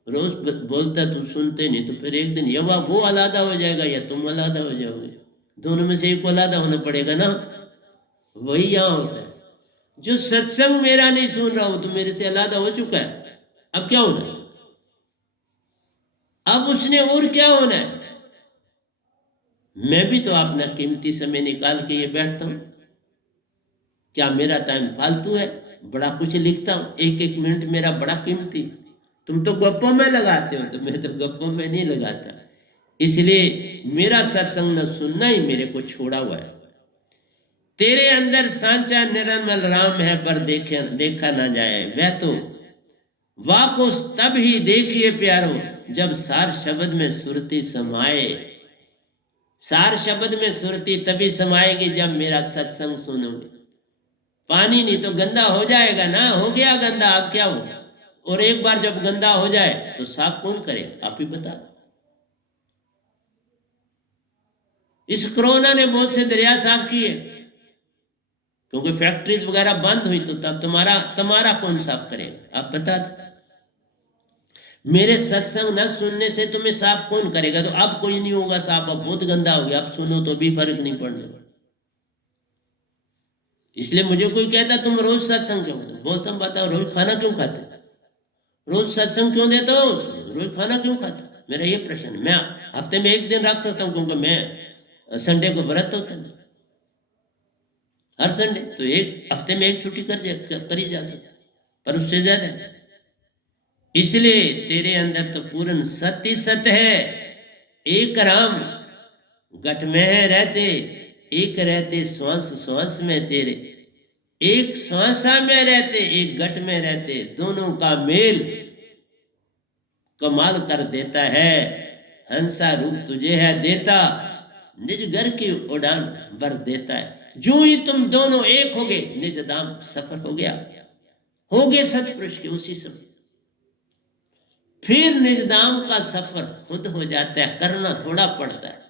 रोज बोलता तुम सुनते नहीं, तो फिर एक दिन या वो अलग हो जाएगा या तुम अलग हो जाओगे। दोनों में से एक अलग होना पड़ेगा ना। वही यहां होता है। जो सत्संग मेरा नहीं सुन रहा हो तो मेरे से अलग हो चुका है, अब क्या होना है? अब उसने और क्या होना है? मैं भी तो अपना कीमती समय निकाल के ये बैठता हूं। क्या मेरा टाइम फालतू है? बड़ा कुछ लिखता हूं, 1-1 मिनट मेरा बड़ा कीमती। तुम तो गप्पों में लगाते हो, तो मैं तो गप्पों में नहीं लगाता। इसलिए मेरा सत्संग न सुनना ही मेरे को छोड़ा हुआ है। तेरे अंदर सांचा निर्मल राम है, पर देखा ना जाए। वह तो वाको तब ही देखिए प्यारो, जब सार शब्द में सुरती समाए। सार शब्द में सुरती तभी समाएगी जब मेरा सत्संग सुनोगे। पानी नहीं तो गंदा हो जाएगा ना, हो गया गंदा, अब क्या हो? और एक बार जब गंदा हो जाए तो साफ कौन करे? आप ही बता दो। इस कोरोना ने बहुत से दरिया साफ किए, क्योंकि फैक्ट्रीज वगैरह बंद हुई, तो तब तुम्हारा कौन साफ करेगा? आप बता दो। मेरे सत्संग न सुनने से तुम्हें साफ कौन करेगा? तो अब कोई नहीं होगा साफ, अब बहुत गंदा हो गया, अब सुनो तो भी फर्क नहीं पड़ने। इसलिए मुझे कोई कहता तुम रोज सत्संग क्यों? बोलता हूं बताओ, रोज खाना क्यों खाते? रोज सत्संग क्यों देते हो? रोज खाना क्यों खाते? मेरा ये प्रश्न। मैं हफ्ते में 1 दिन रख सकता हूं, क्योंकि मैं संडे को व्रत होता है, हर संडे। तो एक हफ्ते में 1 छुट्टी करी जा सकती, पर उससे ज्यादा। इसलिए तेरे अंदर तो पूर्ण सत्य सत्य है। एक राम घट में है रहते, एक रहते श्वास श्वास में तेरे। एक श्वासा में रहते, एक घट में रहते, दोनों का मेल कमाल कर देता है। हंसा रूप तुझे है देता, निज घर की उड़ान भर देता है। जो ही तुम दोनों एक हो गए, निज धाम सफर हो गया, हो गए सतपुरुष के उसी समय। फिर निज धाम का सफर खुद हो जाता है, करना थोड़ा पड़ता है।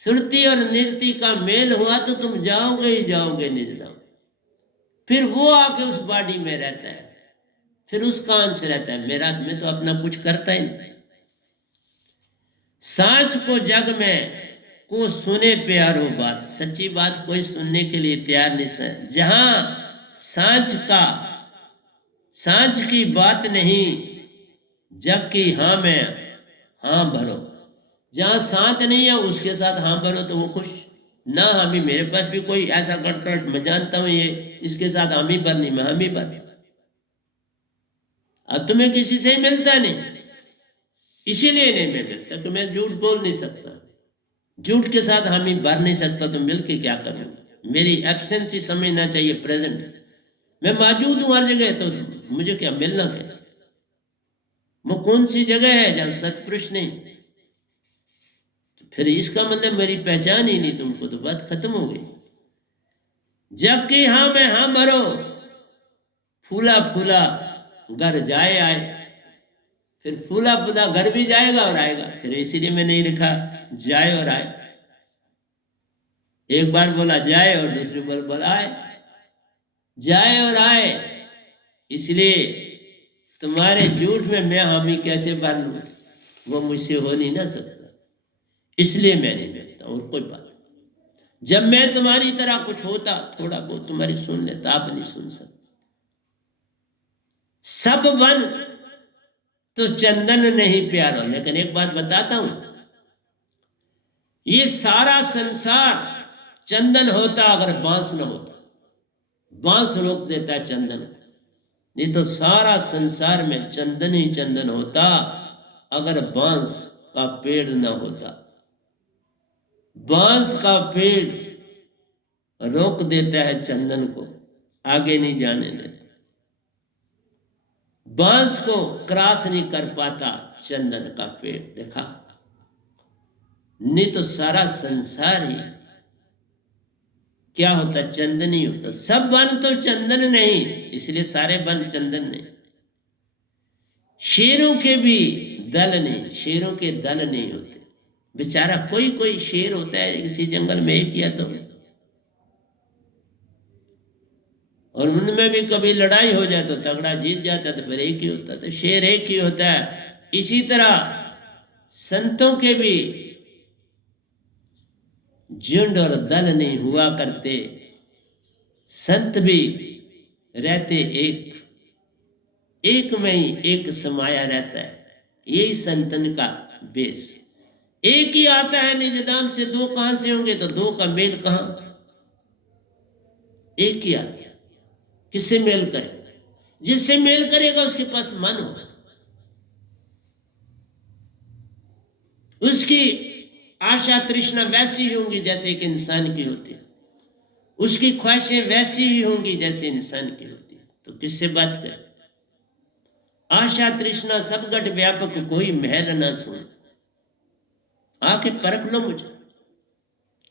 सुरती और निर्ति का मेल हुआ तो तुम जाओगे ही जाओगे निज धाम। फिर वो आके उस बॉडी में रहता है, फिर उसका अंश रहता है। मेरा मैं तो अपना कुछ करता ही नहीं। सांच को जग में को सुने प्यारो बात, सच्ची बात कोई सुनने के लिए तैयार नहीं। जहां सांच की बात नहीं, जग की हाँ में हाँ भरो। जहां सांच नहीं है उसके साथ हाँ भरो तो वो खुश ना। हामी मेरे पास भी कोई ऐसा करता है, मैं जानता हूं ये इसके साथ हामी भरनी, मैं हामी भर। अब तुम्हें किसी से ही मिलता नहीं, इसीलिए नहीं मैं मिलता कि मैं झूठ बोल नहीं सकता, झूठ के साथ हामी भर नहीं सकता, तो मिल के क्या करूंगा? मेरी एब्सेंस ही समझना चाहिए प्रेजेंट। मैं मौजूद हूं हर जगह, तो मुझे क्या मिलना है? वो कौन सी जगह है जहां सतपुरुष नहीं? तो फिर इसका मतलब मेरी पहचान ही नहीं तुमको, तो बात खत्म हो गई। जबकि हाँ में हाँ भरो, फूला फूला घर जाए आए। फिर फूला फूला घर भी जाएगा और आएगा, फिर इसीलिए मैं नहीं लिखा जाए और आए। एक बार बोला जाए और दूसरी बार बोला आए। जाए और आए, इसलिए तुम्हारे झूठ में मैं हामी कैसे भर लूं? वो मुझसे हो नहीं ना सकता, इसलिए मैं नहीं मिलता। और कोई बात नहीं। जब मैं तुम्हारी तरह कुछ होता, थोड़ा बहुत तुम्हारी सुन लेता, आप नहीं सुन सकते। सब वन तो चंदन नहीं प्यारा। लेकिन एक बात बताता हूं, ये सारा संसार चंदन होता अगर बांस न होता। बांस रोक देता है चंदन को, नहीं तो सारा संसार में चंदन ही चंदन होता अगर बांस का पेड़ न होता। बांस का पेड़ रोक देता है चंदन को, आगे नहीं जाने देता। बांस को क्रॉस नहीं कर पाता चंदन का पेड़, देखा? नहीं तो सारा संसार ही क्या होता? चंदन ही होता। सब वन तो चंदन नहीं, इसलिए सारे वन चंदन नहीं। शेरों के भी दल नहीं, शेरों के दल नहीं होते। बेचारा कोई कोई शेर होता है किसी जंगल में, एक या दो, और उनमें भी कभी लड़ाई हो जाए तो तगड़ा जीत जाता, तो फिर एक ही होता, तो शेर एक ही होता है। इसी तरह संतों के भी झुंड और दल नहीं हुआ करते। संत भी रहते एक में ही एक समाया रहता है। यही संतन का बेस। एक ही आता है निजदाम से, दो कहां से होंगे? तो दो का मेल कहां? एक ही आता है। किससे मेल करे? जिससे मेल करेगा उसके पास मन होगा, उसकी आशा तृष्णा वैसी ही होंगी जैसे एक इंसान की होती है, उसकी ख्वाहिशें वैसी ही होंगी जैसे इंसान की होती है। तो किससे बात करे? आशा तृष्णा सब गट व्यापक, कोई महल ना सुन। आके परख लो मुझे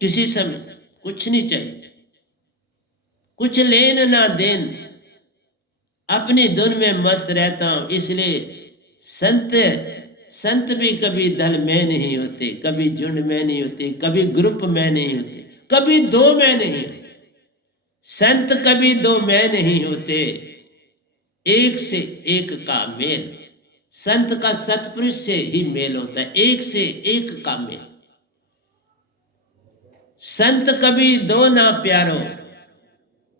किसी समय, कुछ नहीं चाहिए, कुछ लेन ना देन, अपनी धुन में मस्त रहता हूं। इसलिए संत भी कभी दल में नहीं होते, कभी झुंड में नहीं होते, कभी ग्रुप में नहीं होते, कभी दो में नहीं होते। संत कभी दो में नहीं होते, एक से एक का मेल। संत का सतपुरुष से ही मेल होता है, एक से एक का मेल। संत कभी दो ना प्यारो,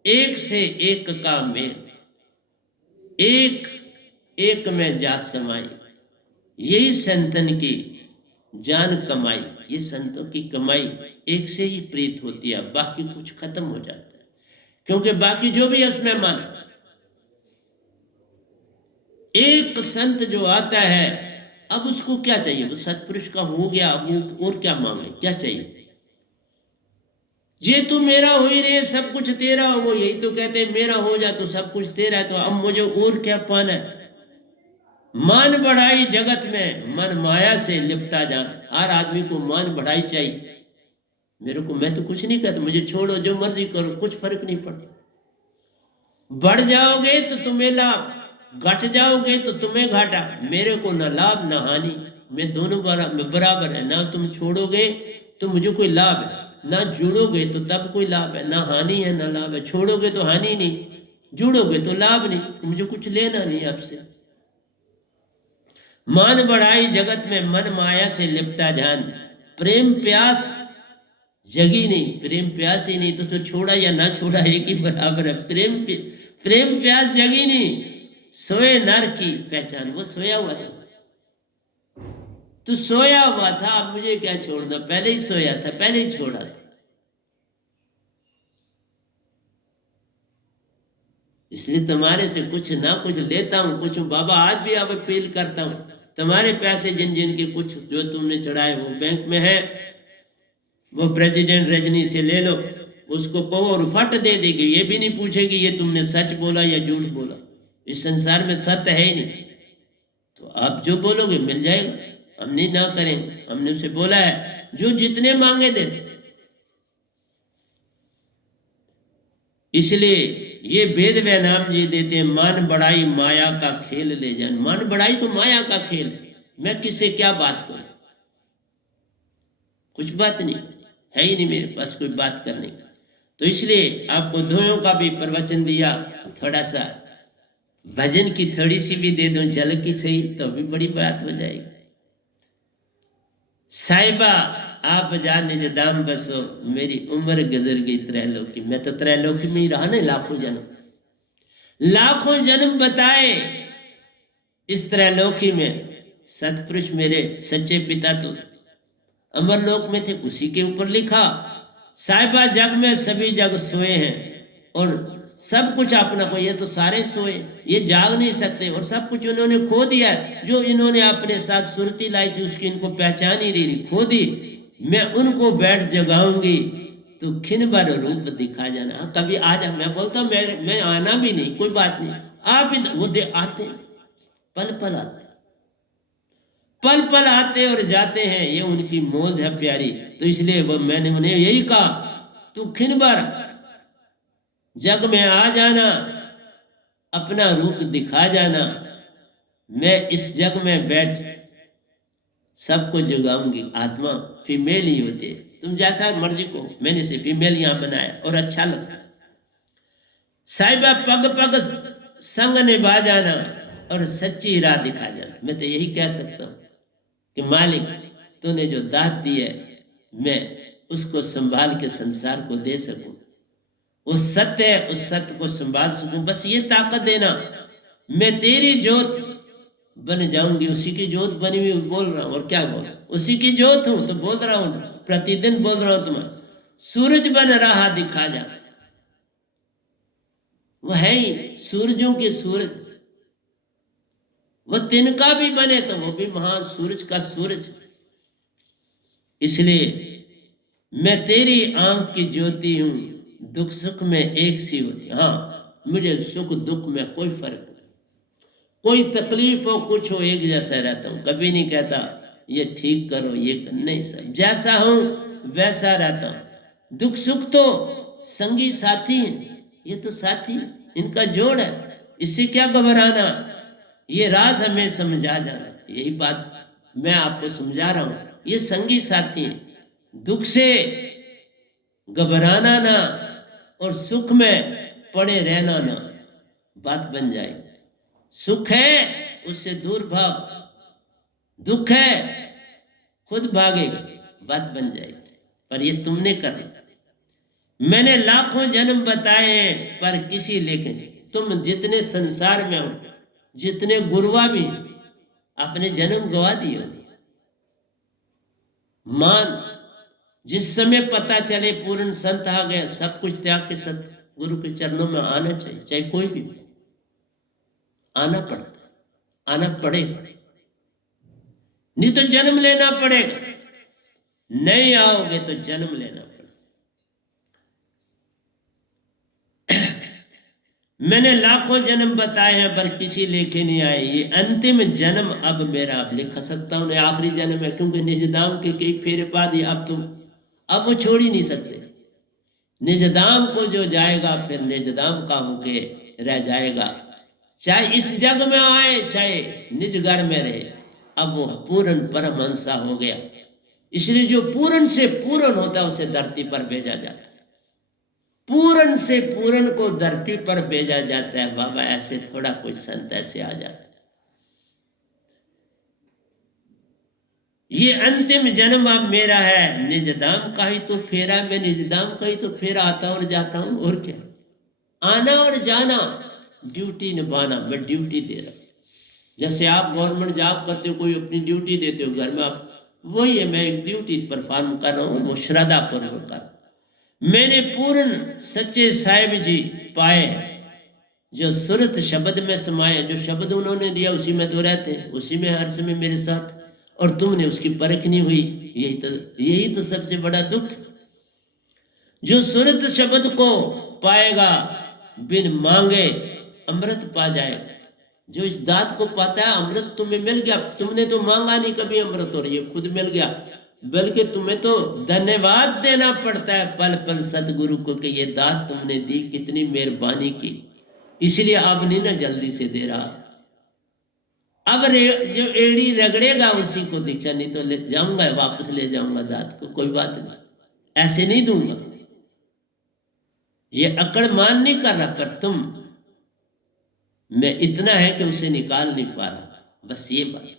एक से एक का मेल। एक एक में जा समाई, यही संतन की जान कमाई। ये संतों की कमाई एक से ही प्रीत होती है, बाकी कुछ खत्म हो जाता है। क्योंकि बाकी जो भी है उसमें मन। एक संत जो आता है, अब उसको क्या चाहिए? वो सतपुरुष का हो गया, अब वो और क्या मांगे? क्या चाहिए? ये तू मेरा हो ही रहे, सब कुछ तेरा हो। वो यही तो कहते हैं मेरा हो जा तो सब कुछ तेरा है, तो अब मुझे और क्या पाना है? मान बढ़ाई जगत में, मन माया से लिपटा जान। हर आदमी को मान बढ़ाई चाहिए। मेरे को, मैं तो कुछ नहीं कहता, मुझे छोड़ो, जो मर्जी करो, कुछ फर्क नहीं पड़ता। बढ़ जाओगे तो तुम्हें लाभ, घट जाओगे तो तुम्हें घाटा। मेरे को ना लाभ ना हानि, मैं दोनों बराबर है। ना तुम छोड़ोगे तो मुझे कोई लाभ है, ना जुड़ोगे तो तब कोई लाभ है। ना हानि है ना लाभ है। छोड़ोगे तो हानि नहीं, जुड़ोगे तो लाभ नहीं, मुझे कुछ लेना नहीं आपसे। मान बढ़ाई जगत में, मन माया से लिपटा जान। प्रेम प्यास जगी नहीं, प्रेम प्यास ही नहीं तो फिर छोड़ा या ना छोड़ा एक ही बराबर है। प्रेम प्यास जगी नहीं, सोए नर की पहचान। वो सोया हुआ था, तू सोया हुआ था, अब मुझे क्या छोड़ना? पहले ही सोया था, पहले ही छोड़ा था। इसलिए तुम्हारे से कुछ ना कुछ लेता हूं, कुछ बाबा आज भी अब अपील करता हूं, तुम्हारे पैसे जिन जिन के कुछ जो तुमने चढ़ाए वो बैंक में है, वो प्रेसिडेंट रजनी से ले लो, उसको कहो और फट दे देगी, ये भी नहीं पूछेगी ये तुमने सच बोला या झूठ बोला। इस संसार में सत्य है ही नहीं, तो आप जो बोलोगे मिल जाएगा। हम नहीं ना करेंगे, हमने उसे बोला है जो जितने मांगे दे दे। इसलिए ये वेद नाम जी देते हैं, मन बढ़ाई माया का खेल ले जान। मन बढ़ाई तो माया का खेल, मैं किससे क्या बात करूं, कुछ बात नहीं है ही नहीं मेरे पास कोई बात करने का। तो इसलिए आपको दोनों का भी प्रवचन दिया, थोड़ा सा भजन की थोड़ी सी भी दे दूं झलक की सही, तो भी बड़ी बात हो जाएगी। साहिबा आप जा निज दाम बसो, मेरी उम्र गुजर गई त्रैलोकी। मैं तो त्रैलोकी में ही रहा ना, लाखों जन्म बताए इस त्रैलोकी में। सतपुरुष मेरे सच्चे पिता तो अमरलोक में थे, उसी के ऊपर लिखा साहिबा जग में सभी जग सोए हैं और सब कुछ अपना को, ये तो सारे सोए, ये जाग नहीं सकते और सब कुछ उन्होंने खो दिया है। जो इन्होंने अपने साथ सुरती लाई थी उसकी इनको पहचान ही नहीं, खो दी। मैं उनको बैठ जगाऊंगी तो खिन बार रूप दिखा जाना। कभी आ जा, मैं बोलता हूँ मैं आना भी नहीं, कोई बात नहीं, आप वो दे आते, पल पल आते, पल पल आते और जाते हैं, ये उनकी मौज है प्यारी। तो इसलिए वो मैंने उन्हें यही कहा, तू खिन बार जग में आ जाना, अपना रूप दिखा जाना, मैं इस जग में बैठ सबको जगाऊंगी। आत्मा फीमेल ही होती है, तुम जैसा मर्जी को, मैंने से फीमेल यहां बनाया और अच्छा लगता। साहिबा पग पग संग निभा जाना और सच्ची राह दिखा जाना। मैं तो यही कह सकता हूं कि मालिक तूने जो दात दी है मैं उसको संभाल के संसार को दे सकूं, उस सत्य है उस सत्य को संभाल सकूं, बस ये ताकत देना। मैं तेरी जोत बन जाऊंगी, उसी की जोत बनी हुई बोल रहा हूं, और क्या बोल, उसी की जोत हूं तो बोल रहा हूं, प्रतिदिन बोल रहा हूं तुम्हें। सूरज बन रहा दिखा जा, वो है ही सूरजों के सूरज, वो तिनका भी बने तो वो भी महान सूरज का सूरज। इसलिए मैं तेरी आंख की ज्योति हूं, दुख सुख में एक सी होती। हाँ, मुझे सुख दुख में कोई फर्क नहीं, कोई तकलीफ हो कुछ हो एक जैसा रहता हूं। कभी नहीं कहता ये ठीक करो ये कर, नहीं, सब जैसा हूं वैसा रहता हूं। दुख सुख तो संगी साथी हैं, ये तो साथी इनका जोड़ है, इससे क्या घबराना। ये राज हमें समझा जाना, यही बात मैं आपको समझा रहा हूं। ये संगी साथी हैं, दुख से घबराना ना और सुख में पड़े रहना ना, बात बन जाएगी। सुख है उससे दूर भाग, दुख है खुद भागेगा, बात बन जाएगी। पर ये तुमने करना। मैंने लाखों जन्म बताए पर किसी लेके नहीं। तुम जितने संसार में हो, जितने गुरुआ भी अपने जन्म गवा दिए। मान जिस समय पता चले पूर्ण संत आ गया, सब कुछ त्याग के सत्य गुरु के चरणों में आना चाहिए, चाहे कोई भी आना पड़ता है, आना पड़ेगा, नहीं तो जन्म लेना पड़ेगा। नहीं आओगे तो जन्म लेना पड़ेगा। मैंने लाखों जन्म बताए हैं पर किसी लेखे नहीं आए, ये अंतिम जन्म अब मेरा। अब लिख सकता हूं आखिरी जन्म है, क्योंकि निजदाम के कई फेरे पा दिए, अब तुम अब वो छोड़ ही नहीं सकते। निजदाम को जो जाएगा फिर निजदाम का होके रह जाएगा, चाहे इस जग में आए चाहे निज घर में रहे। अब वो पूर्ण परमहंसा हो गया। इसलिए जो पूर्ण से पूर्ण होता है उसे धरती पर भेजा जाता है, पूर्ण से पूर्ण को धरती पर भेजा जाता है। बाबा ऐसे थोड़ा कोई संत ऐसे आ जाता है। ये अंतिम जन्म अब मेरा है, निजदाम का ही तो फेरा, मैं निजदाम का ही तो फेरा आता और जाता हूं, और क्या। आना और जाना, ड्यूटी निभाना, मैं ड्यूटी दे रहा हूं। जैसे आप गवर्नमेंट जॉब करते हो, कोई अपनी ड्यूटी देते हो घर में, आप वही है, मैं एक ड्यूटी परफॉर्म कर रहा हूँ, वो श्रद्धा पूर्वक कर। मैंने पूर्ण सच्चे साहिब जी पाए जो सुरत शब्द में समाये, जो शब्द उन्होंने दिया उसी में तो रहते हैं, उसी में हर समय मेरे साथ, और तुमने उसकी परख नहीं हुई। यही तो सबसे बड़ा दुख। जो सुरत शब्द को पाएगा बिन मांगे अमृत पा जाएगा। जो इस दात को पाता है अमृत तुम्हें मिल गया, तुमने तो मांगा नहीं कभी अमृत और ये खुद मिल गया, बल्कि तुम्हें तो धन्यवाद देना पड़ता है पल पल सतगुरु को कि ये दात तुमने दी, कितनी मेहरबानी की, इसलिए अब नहीं ना जल्दी से दे रहा। अब जो एड़ी रगड़ेगा उसी को दीक्षा, नहीं तो ले जाऊंगा वापस ले जाऊंगा दात को, कोई बात नहीं, ऐसे नहीं दूंगा। ये अकड़ मान नहीं कर रहा, पर तुम मैं इतना है कि उसे निकाल नहीं पा रहा, बस ये बात।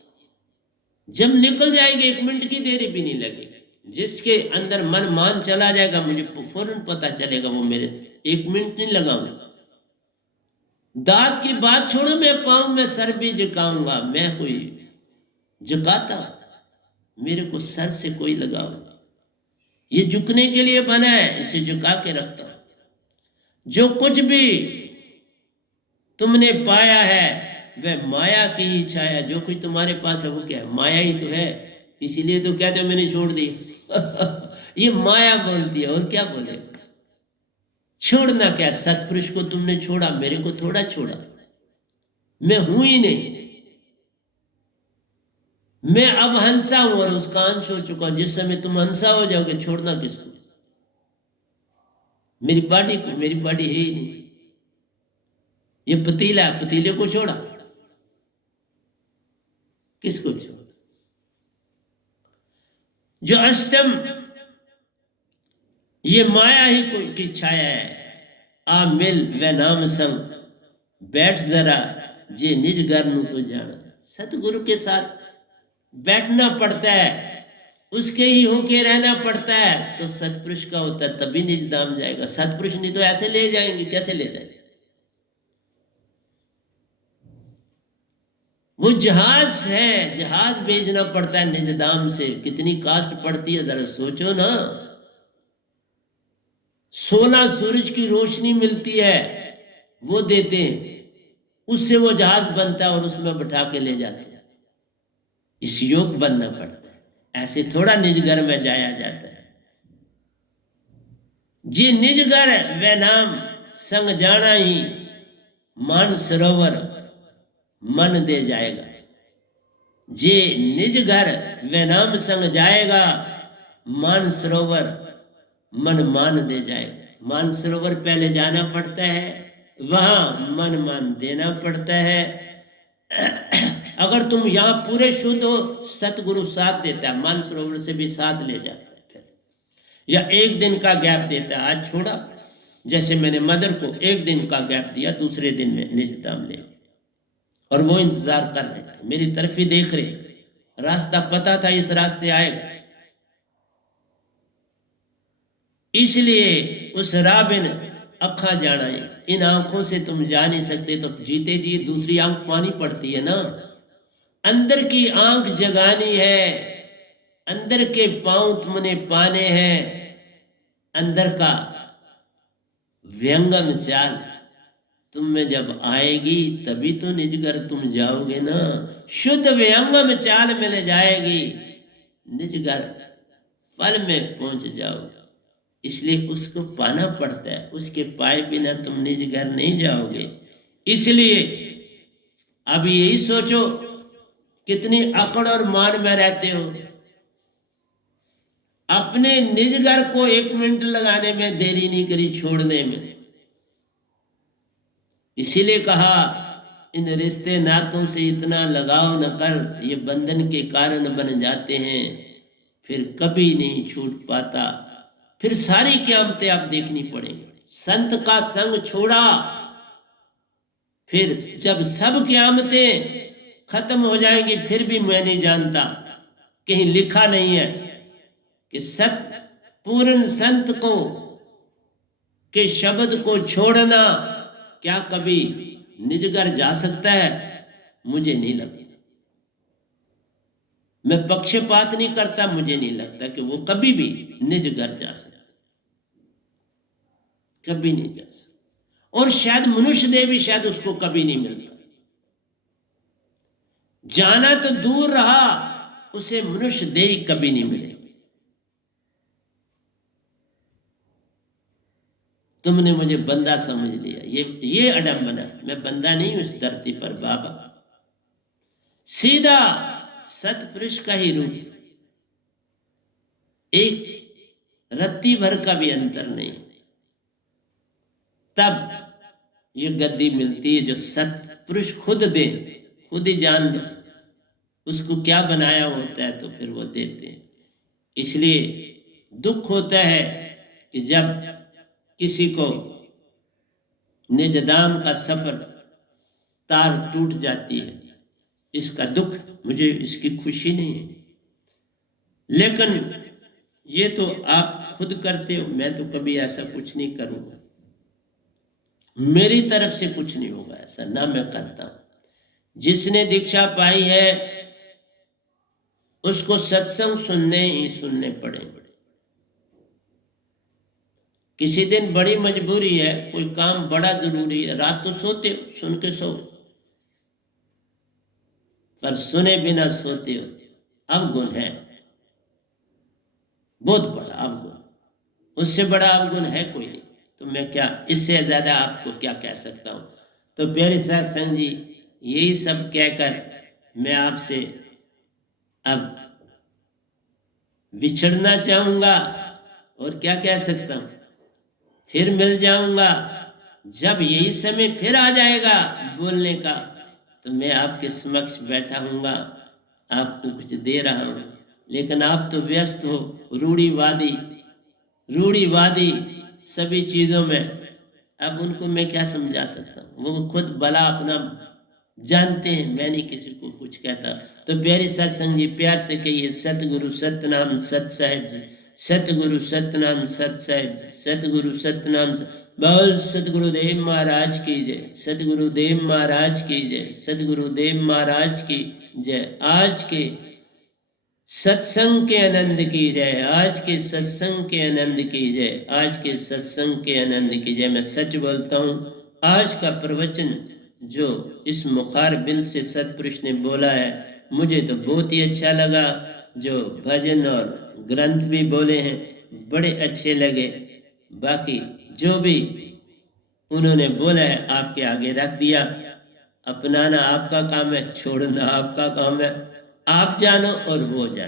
जब निकल जाएगी 1 मिनट की देरी भी नहीं लगेगी। जिसके अंदर मन मान चला जाएगा मुझे फौरन पता चलेगा, वो मेरे 1 मिनट नहीं लगाऊंगा। दांत की बात छोड़ो, मैं पाऊं मैं सर भी झुकाऊंगा, मैं कोई झुकाता, मेरे को सर से कोई लगाओ, ये झुकने के लिए बना है, इसे झुका के रखता हूं। जो कुछ भी तुमने पाया है वह माया की ही छाया, जो कुछ तुम्हारे पास है वो क्या है, माया ही तो है, इसीलिए तो कहते हो मैंने छोड़ दी। ये माया बोलती है, और क्या बोले। छोड़ना क्या, सतपुरुष को तुमने छोड़ा, मेरे को थोड़ा छोड़ा, मैं हूं ही नहीं, मैं अब हंसा हूं और उसका अंश हो चुका हूं। जिस समय तुम हंसा हो जाओगे छोड़ना किसको, मेरी बॉडी को, मेरी बॉडी है ही नहीं। ये पतीला है, पतीले को छोड़ा, किसको छोड़ा। जो अष्टम ये माया ही कोई की छाया है, आ मिल व नाम संग बैठ जरा जे निज घर नु तो जाना। सतगुरु के साथ बैठना पड़ता है, उसके ही होके रहना पड़ता है, तो सतपुरुष का होता है तभी निज धाम जाएगा। सतपुरुष नहीं तो ऐसे ले जाएंगे, कैसे ले जाएंगे। वो जहाज है, जहाज भेजना पड़ता है निज धाम से, कितनी कास्ट पड़ती है जरा सोचो ना। 16 सूरज की रोशनी मिलती है, वो देते हैं, उससे वो जहाज बनता है और उसमें बैठा के ले जाते हैं। इस योग बनना पड़ता है, ऐसे थोड़ा निज घर में जाया जाता है। जी निज घर वे नाम संग जाना ही मान सरोवर मन दे जाएगा। जे निज घर वे नाम संग जाएगा मान सरोवर मन मान दे जाएगा। मान सरोवर पहले जाना पड़ता है, वहां मन मान देना पड़ता है। अगर तुम यहां पूरे शुद्ध हो, सतगुरु साथ देता है, मान सरोवर से भी साथ ले जाता है फिर, या 1 दिन का गैप देता है। आज छोड़ा, जैसे मैंने मदर को 1 दिन का गैप दिया, दूसरे दिन में निज धाम ले, और वो इंतजार कर रहे थे, मेरी तरफ ही देख रहे, रास्ता पता था इस रास्ते आएगा, इसलिए उस राबिन अखा जाना है। इन आंखों से तुम जा नहीं सकते, तो जीते जी दूसरी आंख पानी पड़ती है ना। अंदर की आंख जगानी है, अंदर के पांव तुमने पाने हैं, अंदर का व्यंगम चाल तुम में जब आएगी तभी तो निज घर तुम जाओगे ना। शुद्ध व्यंगम चाल मिल जाएगी, निज घर पल में पहुंच जाओगे। इसलिए उसको पाना पड़ता है, उसके पाए बिना तुम निज घर नहीं जाओगे। इसलिए अब यही सोचो कितनी अकड़ और मान में रहते हो। अपने निज घर को 1 मिनट लगाने में देरी नहीं करी, छोड़ने में। इसीलिए कहा इन रिश्ते नातों से इतना लगाव न कर, ये बंधन के कारण बन जाते हैं, फिर कभी नहीं छूट पाता। फिर सारी क़यामतें आप देखनी पड़ेंगी। संत का संग छोड़ा, फिर जब सब क़यामतें खत्म हो जाएंगी, फिर भी मैं नहीं जानता, कहीं लिखा नहीं है कि पूर्ण संत को के शब्द को छोड़ना क्या कभी निज घर जा सकता है। मुझे नहीं लगता, मैं पक्षपात नहीं करता, मुझे नहीं लगता कि वो कभी भी निज घर जा सकता, कभी नहीं जा सकता। और शायद मनुष्य देह भी शायद उसको कभी नहीं मिलता। जाना तो दूर रहा, उसे मनुष्य देह कभी नहीं मिले। तुमने मुझे बंदा समझ लिया। ये अडम्बना, मैं बंदा नहीं हूं इस धरती पर बाबा। सीधा सतपुरुष का ही रूप, एक रत्ती भर का भी अंतर नहीं। तब ये गद्दी मिलती है जो सतपुरुष खुद दे, खुद ही जान लो उसको क्या बनाया होता है तो फिर वो देते हैं। इसलिए दुख होता है कि जब किसी को निजदाम का सफर तार टूट जाती है, इसका दुख, मुझे इसकी खुशी नहीं है। लेकिन ये तो आप खुद करते हो, मैं तो कभी ऐसा कुछ नहीं करूंगा, मेरी तरफ से कुछ नहीं होगा ऐसा, ना मैं करता हूं। जिसने दीक्षा पाई है उसको सत्संग सुनने ही सुनने पड़ेंगे। किसी दिन बड़ी मजबूरी है, कोई काम बड़ा जरूरी है, रात तो सोते हो, सुन के सो, पर सुने बिना सोते हो, अवगुण है, बहुत बड़ा अवगुण। उससे बड़ा अवगुण है कोई नहीं, तो मैं क्या इससे ज्यादा आपको क्या कह सकता हूं। तो प्यारे सत्संग जी, यही सब कहकर मैं आपसे अब बिछड़ना चाहूंगा, और क्या कह सकता हूं। फिर मिल जाऊंगा, जब यही समय फिर आ जाएगा बोलने का, तो मैं आपके समक्ष बैठा हूंगा, आपको कुछ दे रहा हूं। लेकिन आप तो व्यस्त हो, रूढ़ीवादी सभी चीजों में, अब उनको मैं क्या समझा सकता हूँ, वो खुद भला अपना जानते हैं, मैं नहीं किसी को कुछ कहता। तो प्यारे सत्संग जी, प्यार से कहिए सतगुरु सतनाम सत साहिब जी, सतगुरु सतनाम सत साहिब जी, सतगुरु सतनाम बोल सतगुरुदेव महाराज की जय, सतगुरुदेव महाराज की जय, सतगुरुदेव महाराज की जय। आज के सत्संग के आनंद की जय, आज के सत्संग के आनंद की जय, आज के सत्संग के आनंद की जय। मैं सच बोलता हूँ, आज का प्रवचन जो इस मुखार बिंद से सतपुरुष ने बोला है, मुझे तो बहुत ही अच्छा लगा। जो भजन और ग्रंथ भी बोले हैं बड़े अच्छे लगे। बाकी जो भी उन्होंने बोला है आपके आगे रख दिया। अपनाना आपका काम है, छोड़ना आपका काम है। आप जानो और वो जाने।